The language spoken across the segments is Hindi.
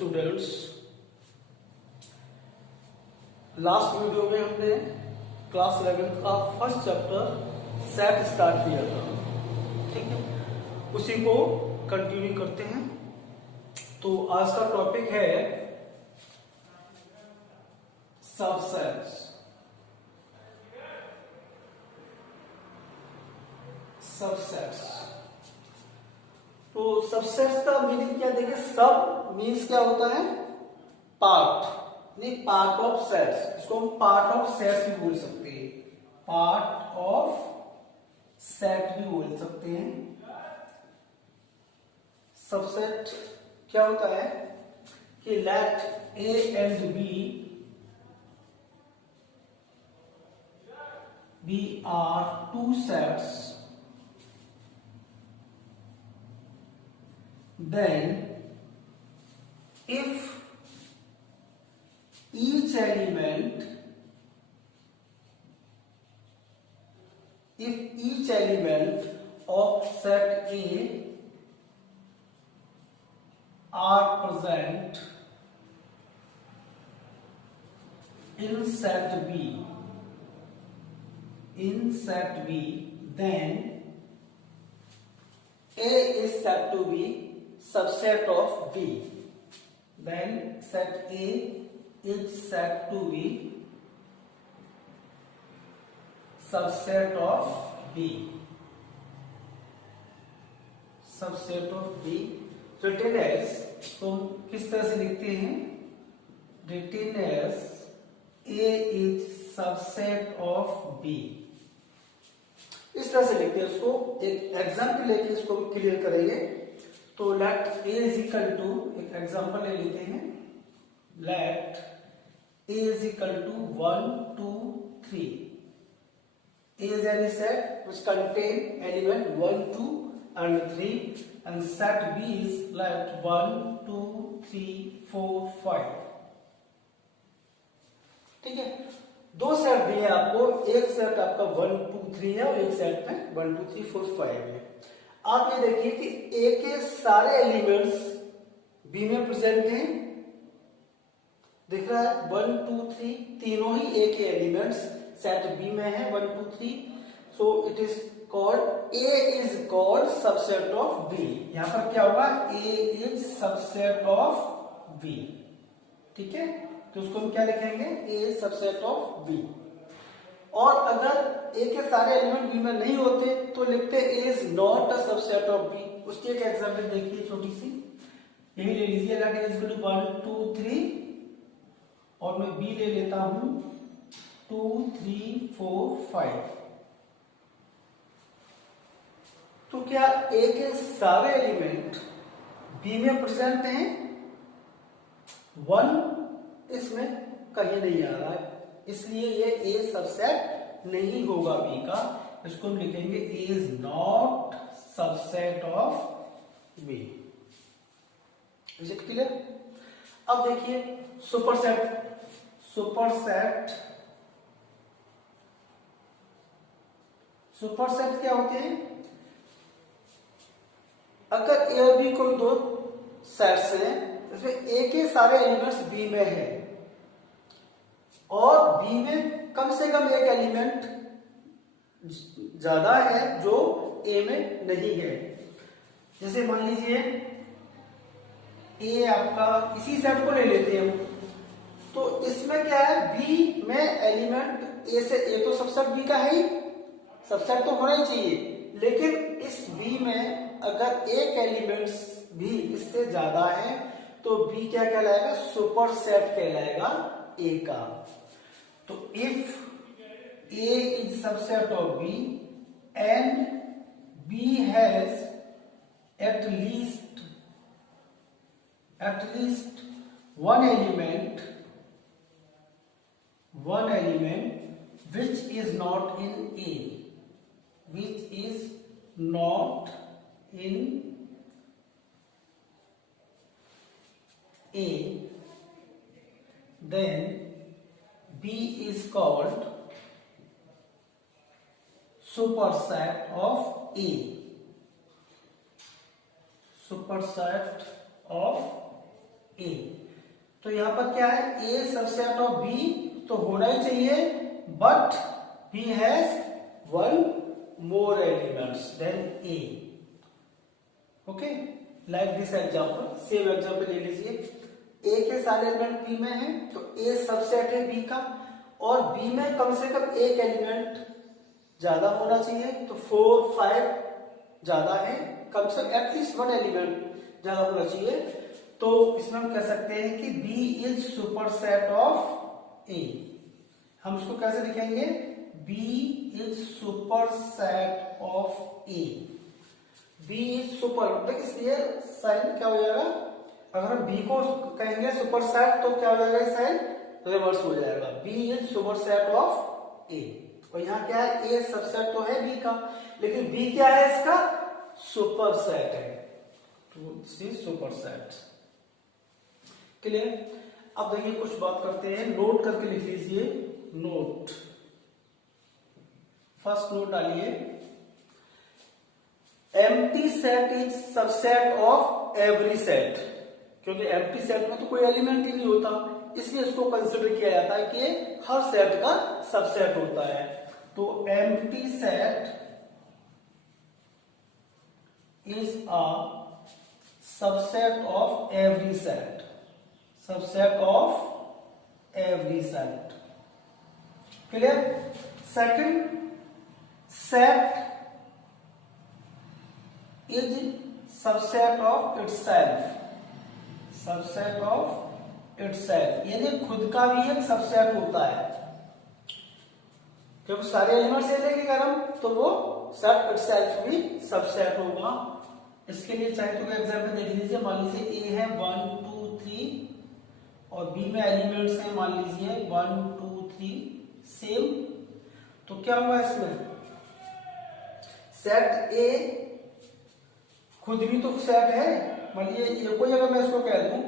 स्टूडेंट्स, लास्ट वीडियो में हमने क्लास 11 का फर्स्ट चैप्टर सेट स्टार्ट किया था। ठीक है, उसी को कंटिन्यू करते हैं। तो आज का टॉपिक है सबसेट्स। सबसेट्स, तो सबसेट्स का मीनिंग क्या देखिए। सब मीन्स क्या होता है, पार्ट, नहीं पार्ट ऑफ सेट्स। इसको हम पार्ट ऑफ सेट्स भी बोल सकते हैं, पार्ट ऑफ सेट भी बोल सकते हैं। सबसेट क्या होता है कि let A and B are two sets, then if each element of set A are present in set B, then A is said to be subset of B. Then set A is said to be subset of B. Subset of B written as, तो किस तरह से लिखते हैं, written as A is subset of B। इस तरह से लिखते हैं उसको। एक एग्जाम्पल लेके इसको भी क्लियर करेंगे। तो let A is equal to, एक एग्जांपल ले लेते हैं, let A is equal to 1 2 3। A is any set which contain element 1 2 and 3 and set B is let 1 2 3 4 5। ठीक है, दो सेट दिए आपको, एक सेट आपका 1 2 3 है और एक सेट में 1 2 3 4 5 है। आप ये देखिए कि ए के सारे एलिमेंट्स बी में प्रेजेंट हैं, दिख रहा है 1 2 3, तीनों ही ए के एलिमेंट्स सेट बी में है 1 2 3। So it is called, A is called subset of B. यहां पर क्या होगा, A is subset of B. ठीक है, तो उसको हम क्या लिखेंगे, A is subset of B. और अगर ए के सारे एलिमेंट बी में नहीं होते तो लिखते A is not a subset of B. उसकी एक एग्जांपल देखिए छोटी सी, यही ले लीजिए, let A is equal to 1 2 3 और मैं बी ले लेता हूं 2 3 4 5। तो क्या ए के सारे एलिमेंट बी में प्रेजेंट हैं, 1 इसमें कहीं नहीं आ रहा है, इसलिए ये ए सबसेट नहीं होगा बी का। इसको हम लिखेंगे A is not subset of B. Is it clear? अब देखिए सुपरसेट। सुपरसेट क्या होते हैं, अगर ए और बी कोई दो सेट्स हैं, इसमें ए के सारे एलिमेंट्स बी में है और बी में कम से कम एक एलिमेंट ज्यादा है जो ए में नहीं है। जैसे मान लीजिए ए आपका, इसी सेट को ले लेते हैं हम, तो इसमें क्या है, बी में एलिमेंट ए से, ए तो सबसेट बी का है ही, सबसेट तो होना ही चाहिए, लेकिन इस बी में अगर एक एलिमेंट्स भी इससे ज्यादा है तो बी क्या कहलाएगा, सुपरसेट कहलाएगा ए का। तो if A is subset of B and B has at least one element which is not in A, then B is called superset of A. Superset of ए। तो यहां पर क्या है, ए सबसेट ऑफ बी तो होना ही चाहिए, but B has one more elements than A. Okay, like this example, same example ले लीजिए। ए के सारे एलिमेंट बी में है, तो ए सबसेट है बी का, और बी में कम से कम एक एलिमेंट ज्यादा होना चाहिए, तो 4 5 ज्यादा है, कम से कम एटलीस्ट वन एलिमेंट ज्यादा होना चाहिए। तो इसमें हम कह सकते हैं कि B is superset of A. हम उसको कैसे लिखेंगे, B is superset of A. B is super, इसलिए साइन क्या हो जाएगा, अगर हम बी को कहेंगे सुपरसेट तो क्या हो जाएगा, साइन रिवर्स हो जाएगा। B is superset of A, और यहाँ क्या है, ए सबसेट तो है बी का, लेकिन बी क्या है, इसका सुपरसेट है, तो दिस इज सुपरसेट। क्लियर। अब देखिए कुछ बात करते हैं, नोट करके लिख लीजिए, नोट। फर्स्ट नोट डालिए, empty set is subset of every set, क्योंकि एम्प्टी सेट में तो कोई एलिमेंट ही नहीं होता, इसलिए इसको कंसिडर किया जाता है कि हर सेट का सबसेट होता है। तो empty set is a subset of every set, subset of every set. Clear. Second, set is subset of itself, subset of itself, यानी खुद का भी एक सबसेट होता है, क्योंकि सारे एलिमेंट से लेंगे अगर हम, तो वो सेट इटसेल्फ भी सबसेट होगा। इसके लिए चाहे तो एग्जांपल देख लीजिए, मान लीजिए ए है 1 2 3 और बी में एलिमेंट्स हैं मान लीजिए 1 2 3 सेम, तो क्या हुआ इसमें, सेट ए खुद भी तो सेट है, मान लीजिए ये कोई अगर मैं इसको कह दूं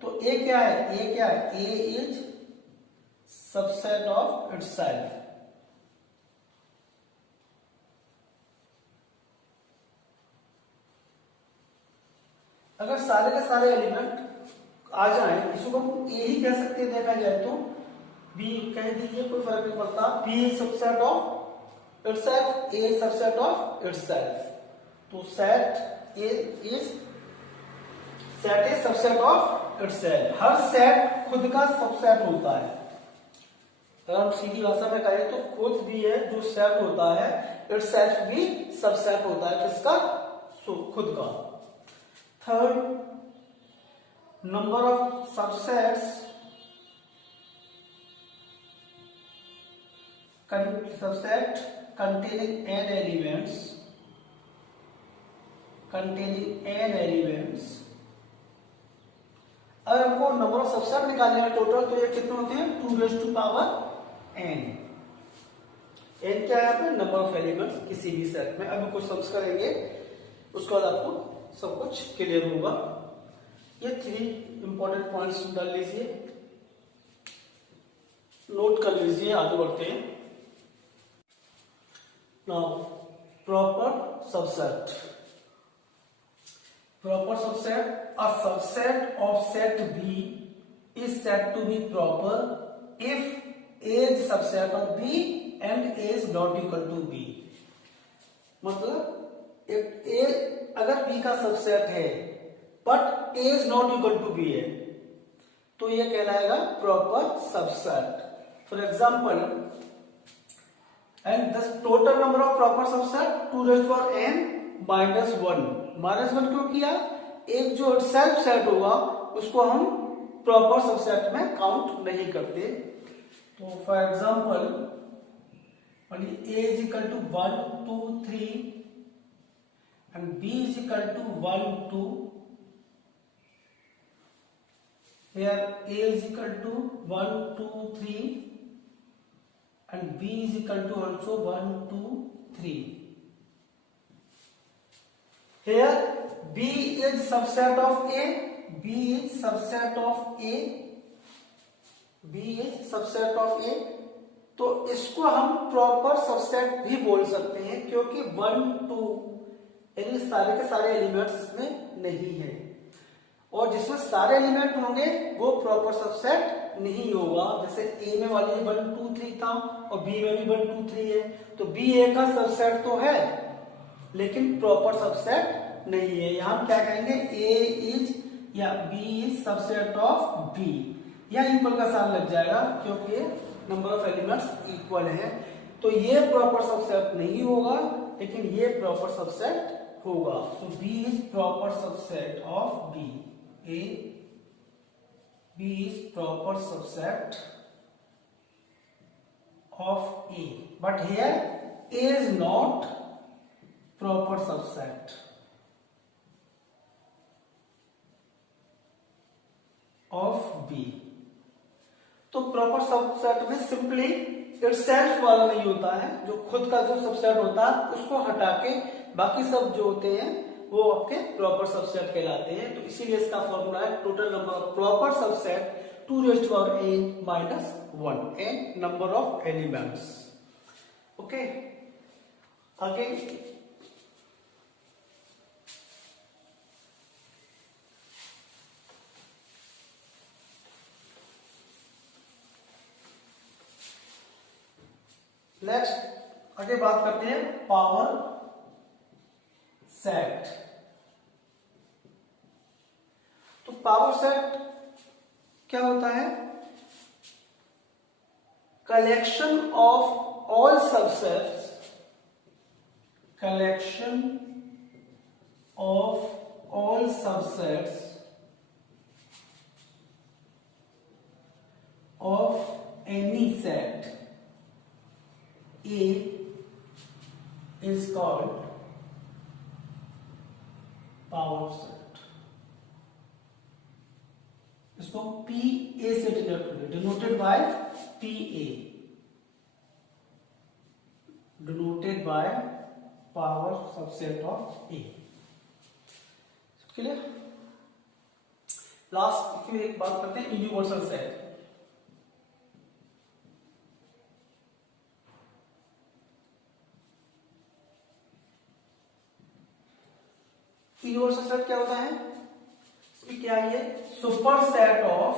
तो ए क्या है, ए क्या है, ए इज सबसेट ऑफ इटसेल्फ। अगर सारे के सारे एलिमेंट आ जाए, इसको हम ए ही कह सकते हैं, देखा जाए तो बी कह दीजिए, कोई फर्क नहीं पड़ता, B is subset of itself, A subset of itself. तो set A is subset of itself, हर सेट खुद का सबसेट होता है। अगर हम सीधी भाषा में कहें तो खुद भी है जो सेट होता है, इटसेल्फ भी सबसेट होता है, किसका, खुद का। Third, number of subsets subset containing n elements, अगर हमको नंबर ऑफ सबसेट निकालने हैं टोटल, तो ये कितने होते हैं, 2n। n क्या है यहाँ पे, नंबर ऑफ एलिमेंट्स किसी भी सेट में। अब कुछ सम्स करेंगे, उसके बाद आपको सब कुछ क्लियर होगा। ये 3 इंपॉर्टेंट पॉइंट्स डाल लीजिए, नोट कर लीजिए, आगे बढ़ते हैं। Now proper subset, proper subset, a subset of set B is said to be proper if A is subset of B and A is not equal to B। मतलब एक A अगर B का सबसेट है but A is not equal to B है, तो ये कहलाएगा proper subset. For example, and the total number of proper subset 2n -1 क्यों किया, एक जो सेल्फ सेट होगा उसको हम प्रॉपर सबसेट में काउंट नहीं करते। तो for example a is equal to 1 2 3 and b is equal to 1 2, here a is equal to 1 2 3 and b is equal to also 1 2 3. Here B is subset of A, B is subset of A, B is subset of A, तो इसको हम प्रॉपर सबसेट भी बोल सकते हैं, क्योंकि 1 2 यानी सारे के सारे एलिमेंट्स इसमें नहीं है। और जिसमें सारे एलिमेंट होंगे वो प्रॉपर सबसेट नहीं होगा। जैसे ए में वाली 1 2 3 था और बी में भी 1 2 3 है, तो बी ए का सबसेट तो है लेकिन प्रॉपर सबसेट नहीं है। यहां क्या कहेंगे, ए इज या B is subset of B, या इक्वल का साइन लग जाएगा क्योंकि नंबर ऑफ एलिमेंट्स इक्वल है। तो ये प्रॉपर सबसेट नहीं होगा लेकिन ये प्रॉपर सबसेट होगा। So B is proper subset of B, A B is proper subset of A, but here A is not proper subset of B. तो प्रॉपर सबसेट में सिंपली इटसेल्फ वाला नहीं होता है, जो खुद का जो सबसेट होता है उसको हटा के बाकी सब जो होते हैं वो आपके प्रॉपर सबसेट कहलाते हैं। तो इसीलिए इसका फॉर्मूला है total number of proper subset 2 raised to power a minus 1 and number of elements. Okay, आगे नेक्स्ट आगे बात करते हैं पावर सेट। तो पावर सेट क्या होता है, collection of all subsets, collection of all subsets of any set A is called power set। इसको PA से डिनोट करें, denoted by PA, denoted by power subset of A। Clear. Last की एक बात करते हैं यूनिवर्सल सेट। यूनिवर्सल सेट क्या होता है, इसमें क्या है, superset of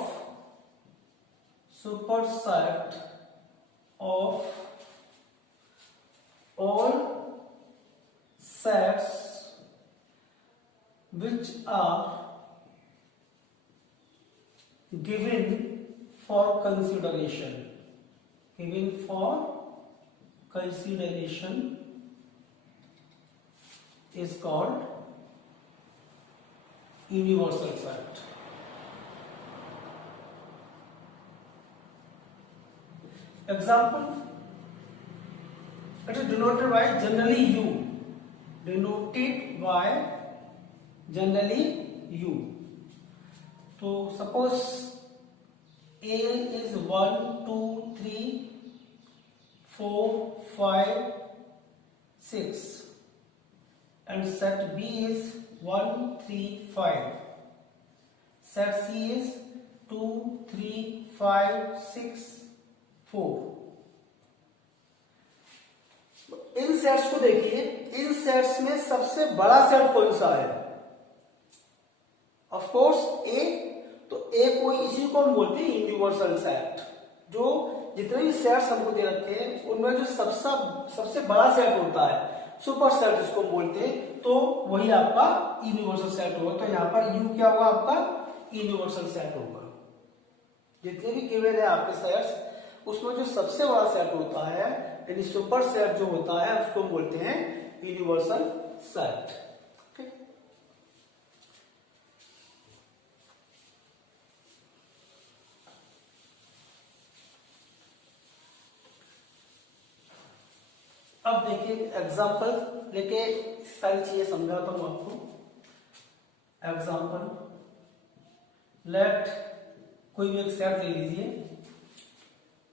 all sets which are given for consideration, given for consideration is called universal set। Example, it is denoted by generally U, denoted by generally U। तो suppose A is 1 2 3 4 5 6 and set B is 1 3 5, set C is 2 3 5 6 4। In sets को देखिए, इन सेट्स में सबसे बड़ा सेट कौन सा है, ऑफ कोर्स A। तो A को इसी को हम बोलते हैं यूनिवर्सल सेट। जो जितने भी सेट्स हमको दे रखे हैं उनमें जो सबसे बड़ा सेट होता है, सुपर सेट जिसको बोलते हैं, तो वही आपका यूनिवर्सल सेट होगा। तो यहाँ पर U क्या होगा, आपका यूनिवर्सल सेट होगा। जितने भी गिवन है आपके सेट्स उसमें जो सबसे बड़ा सेट होता है यानी सुपर सेट जो होता है उसको बोलते हैं यूनिवर्सल सेट। अब देखिए एग्जांपल लेके सारी चीजें समझाता हूं आपको। एग्जांपल, लेट कोई भी एक सेट ले लीजिए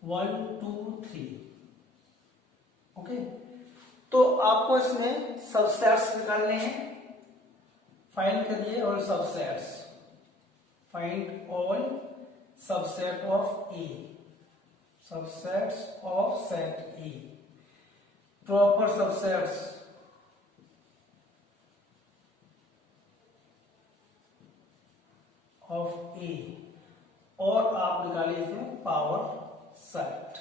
1 2 3। ओके, तो आपको इसमें सबसेट्स निकालने हैं, फाइंड करिए और subsets, find all subset of A, subsets of set A, proper subsets, of A, और आप निकालिए इसमें पावर सेट।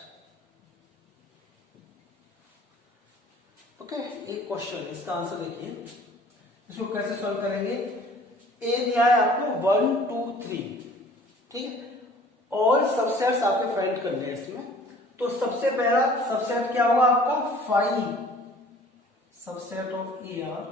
ओके, एक क्वेश्चन, इसका आंसर देखिए, इसको कैसे सॉल्व करेंगे। ए दिया है आपको 1 2 3, ठीक है, और सबसेट्स आपके फाइंड करने हैं इसमें। तो सबसे पहला सबसेट क्या होगा आपका 5, subset of A R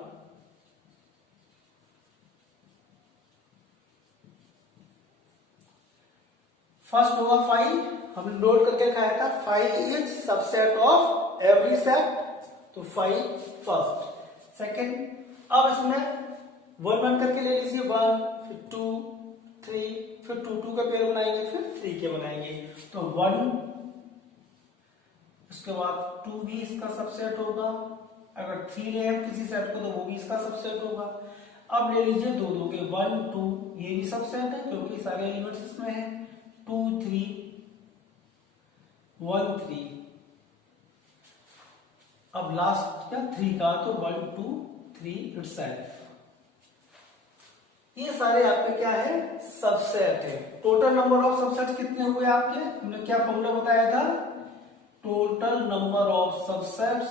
first होगा 5, हमने नोट करके खाया था 5 is subset of every set, तो 5 फर्स्ट। सेकंड, अब इसमें 1 1 करके ले लीजिए, 1 फिर 2 3, फिर 2 2 का पेयर बनाएंगे, फिर 3 के बनाएंगे, तो 1, उसके बाद 2 भी इसका सबसेट होगा, अगर 3 ले हम किसी सेट को तो वो भी इसका सबसेट होगा। अब ले लीजिए 2 2 के, 1 2, ये भी सबसेट है क्योंकि सारे एलिमेंट्स इसमें हैं, 2 3 1 3, अब लास्ट क्या 3 का, तो 1 2 3 इटसेल्फ। ये सारे आपके क्या है, सबसेट है। टोटल नंबर ऑफ सबसेट कितने हुए आपके, हमने क्या फॉर्मूला बताया था, टोटल नंबर ऑफ सबसेट्स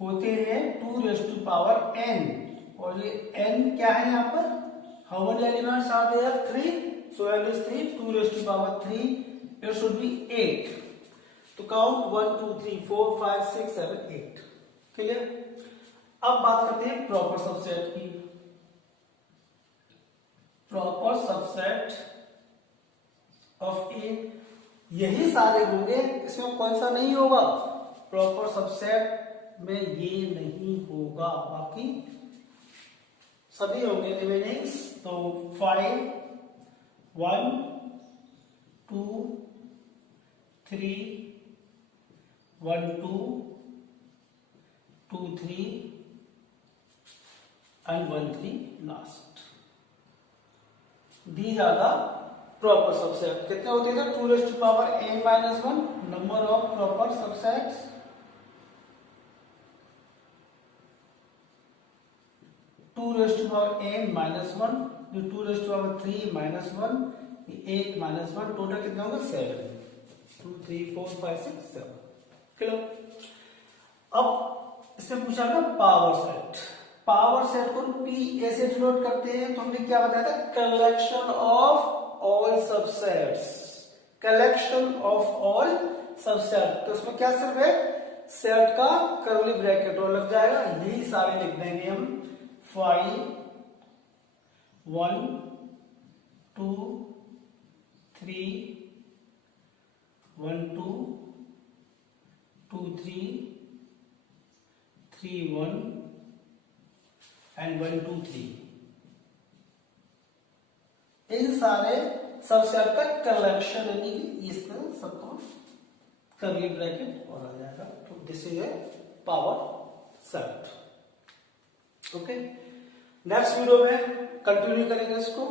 होते हैं 2n, और ये n क्या है यहाँ पर, how many elements are there, 3, so n is 3, 2n, it should be 8, तो काउंट 1 2 3 4 5 6 7 8, क्लियर। अब बात करते हैं प्रॉपर सबसेट की। प्रॉपर सबसेट ऑफ ए, यही सारे होंगे, इसमें कौन सा नहीं होगा, प्रॉपर सबसेट में ये नहीं होगा, बाकी सभी होंगे रिमेनिंग्स। तो 5 1 2 3 1 2 2 3 and 1 3 last. These are the proper subset। कितने होते हैं, 2n-1 number of proper subsets, 2n-1, 2n-3-1, 8-1, total कितना होगा 7, 2 3 4 5 6 7, क्लियर। अब इससे पूछा था पावर सेट, पावर सेट को पी ए से डिनोट करते हैं, तो हमने क्या बताया था, collection of all subsets, collection of all subset. तो इसमें क्या सिर्फ है, सेट का कर्ली ब्रैकेट और लग जाएगा, यही सारे लिख देंगे हम, 5 1 2 3 1 2 2 3 3 1 and 1 2 3, इन सारे सबसेट का कलेक्शन, यानी कि इसका सबको कर्ली ब्रैकेट और आ जाएगा, तो this is a power set. Okay, next video में कंटिन्यू करेंगे इसको।